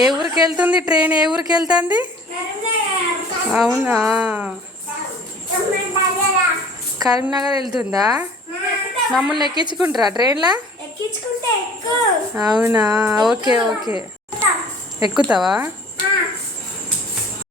ఏ ఊరికి వెళ్తుంది ట్రైన్? ఏ ఊరికి వెళ్తుంది? అవునా, కరీంనగర్ వెళ్తుందా? మమ్మల్ని ఎక్కించుకుంటారా ట్రైన్లా? అవునా, ఓకే ఓకే. ఎక్కుతావా?